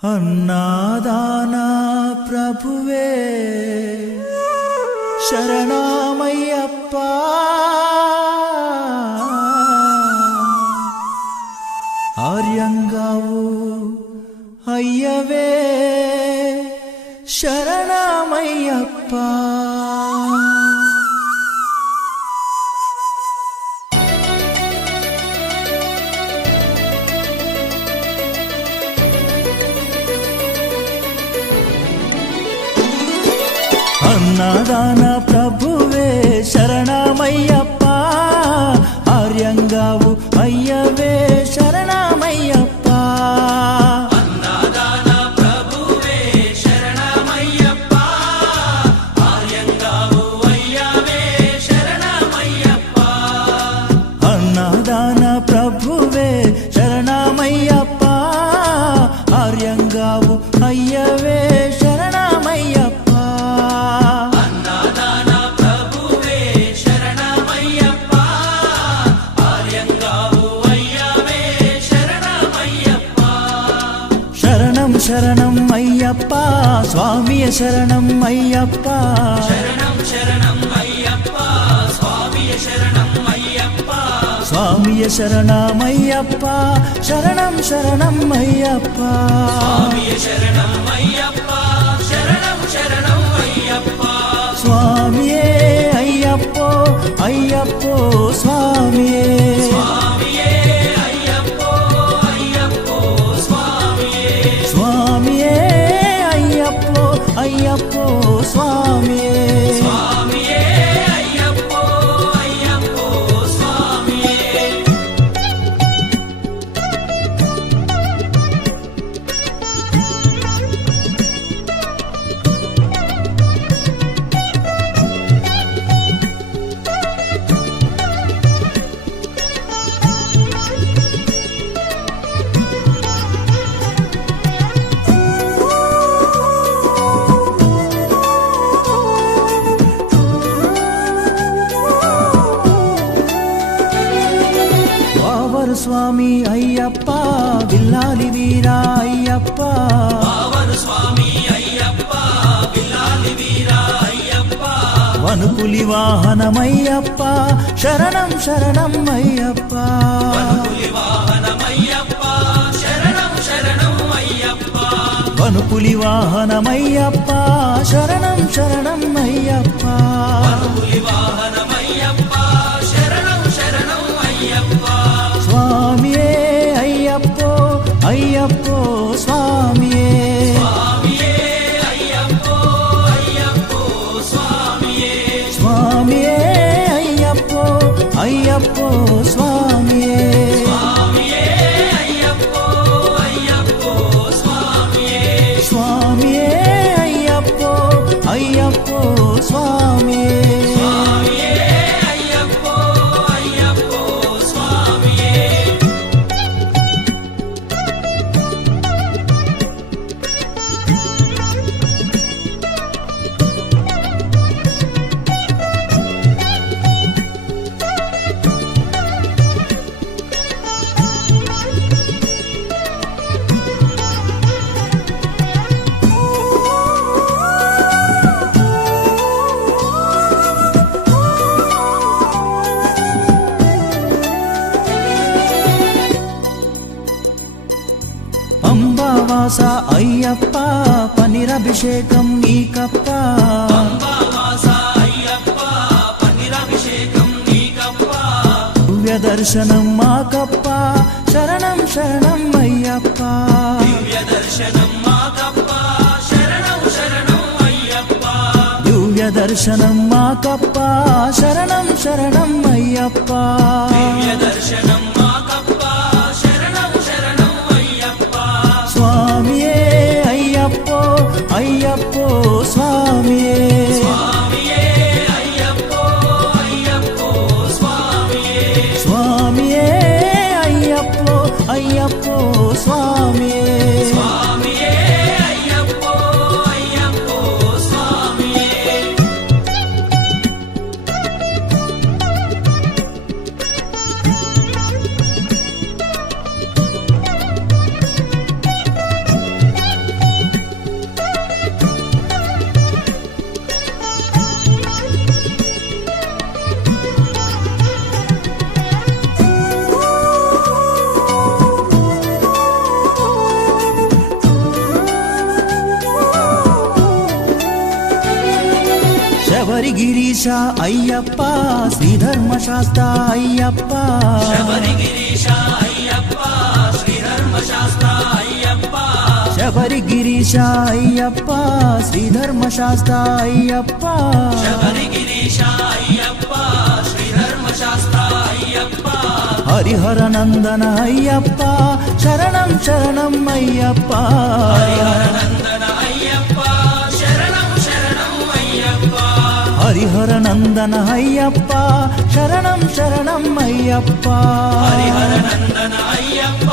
అన్నాదానా ప్రభువే శరణమయ్యప్ప ఆర్యంగావు అయ్యవే శరణమయ్యప్ప అన్నదాన ప్రభువే శరణమయ్యప్ప ఆర్యంగావు అయ్యవే శరణమయ్యప్ప అన్నదాన ప్రభువే శరణమయ్యప్ప ఆర్యంగావు అయ్యవే శరణమయ్యప్ప అన్నదాన ప్రభువే శరణమయ్యప్ప ఆర్యంగావు అయ్యవే శరణమయ్యప్ప అన్నదాన ప్రభువే శరణమయ్యప్ప ఆర్యంగావు అయ్యవే శరణమయ్యప్ప శరణం శరణం అయ్యప్ప స్వామియ శరణం అయ్యప్ప శరణం శరణం అయ్యప్ప స్వామియ శరణం అయ్యప్ప స్వామియ శరణమయ్యప్ప శరణం శరణం అయ్యప్ప స్వామియ శరణం అయ్యప్ప శరణం శరణం అయ్యప్ప స్వామియే అయ్యప్పో అయ్యప్పో స్వామియే స్వామియే అయ్యప్పో అయ్యప్పో స్వామియే స్వామియే అయ్యప్పో అయ్యప్పో స్వామియే స్వామియే అయ్యప్పో అయ్యప్పో స్వామియే వావరు స్వామి అయ్యప్ప విల్లాలి వీరా అయ్యప్ప పావన స్వామి అయ్యప్ప బిల్లాలి వీరా అయ్యప్ప వనుపులి వాహనమయ్యప్ప శరణం శరణం అయ్యప్ప పులి వాహనమయ్యప్ప శరణం శరణం అయ్యప్ప వనుపులి వాహనమయ్యప్ప శరణం శరణం అయ్యప్ప పులి వాహనమయ్యప్ప శరణం శరణం అయ్యప్ప స్వామియే అయ్యప్పో అయ్యప్పో స్వామియే స్వామియే అయ్యప్పో అయ్యప్పో స్వామియే స్వామియే అయ్యప్పో అయ్యప్పో స్వామియే స్వామియే అయ్యప్పో అయ్యప్పో స్వామియే స్వామియే అయ్యప్పో అయ్యప్పో స్వామియే స్వామియే అయ్యప్పో అయ్యప్పో స్వామియే పంబావాస అయ్యప్ప పనిరభిషేకం నీకప్ప అంబావాస అయ్యప్ప పన్నీరాభిషేకం నీకప్ప దివ్య దర్శనం మాకప్ప శరణం శరణం అయ్యప్ప దివ్య దర్శనం మాకప్ప శరణం శరణం అయ్యప్ప దివ్య దర్శనం మాకప్ప శరణం శరణం అయ్యప్ప దివ్య దర్శనం మాకప్ప శరణం శరణం అయ్యప్ప స్వామియే అయ్యప్పో అయ్యప్పో స్వామియే స్వామియే అయ్యప్పో అయ్యప్పో స్వామియే స్వామియే అయ్యప్పో అయ్యప్పో స్వామియే స్వామియే అయ్యప్పో అయ్యప్పో స్వామియే శబరి గిరీశ అయ్యప్ప శ్రీధర్మశాస్త్ర అయ్యప్ప శబరి గిరీశ అయ్యప్ప శ్రీధర్మశాస్త్ర అయ్యప్ప శబరి గిరీశ అయ్యప్ప శ్రీధర్మశాస్త్ర అయ్యప్ప శబరి గిరీశ అయ్యప్ప శ్రీధర్మశాస్త్ర అయ్యప్ప హరిహర నందన అయ్యప్ప శరణం శరణం అయ్యప్ప హరిహర నందన అయ్యప్ప శరణం శరణం అయ్యప్ప హరిహర నందన అయ్యప్ప శరణం శరణం అయ్యప్ప హరిహర నందన అయ్యప్ప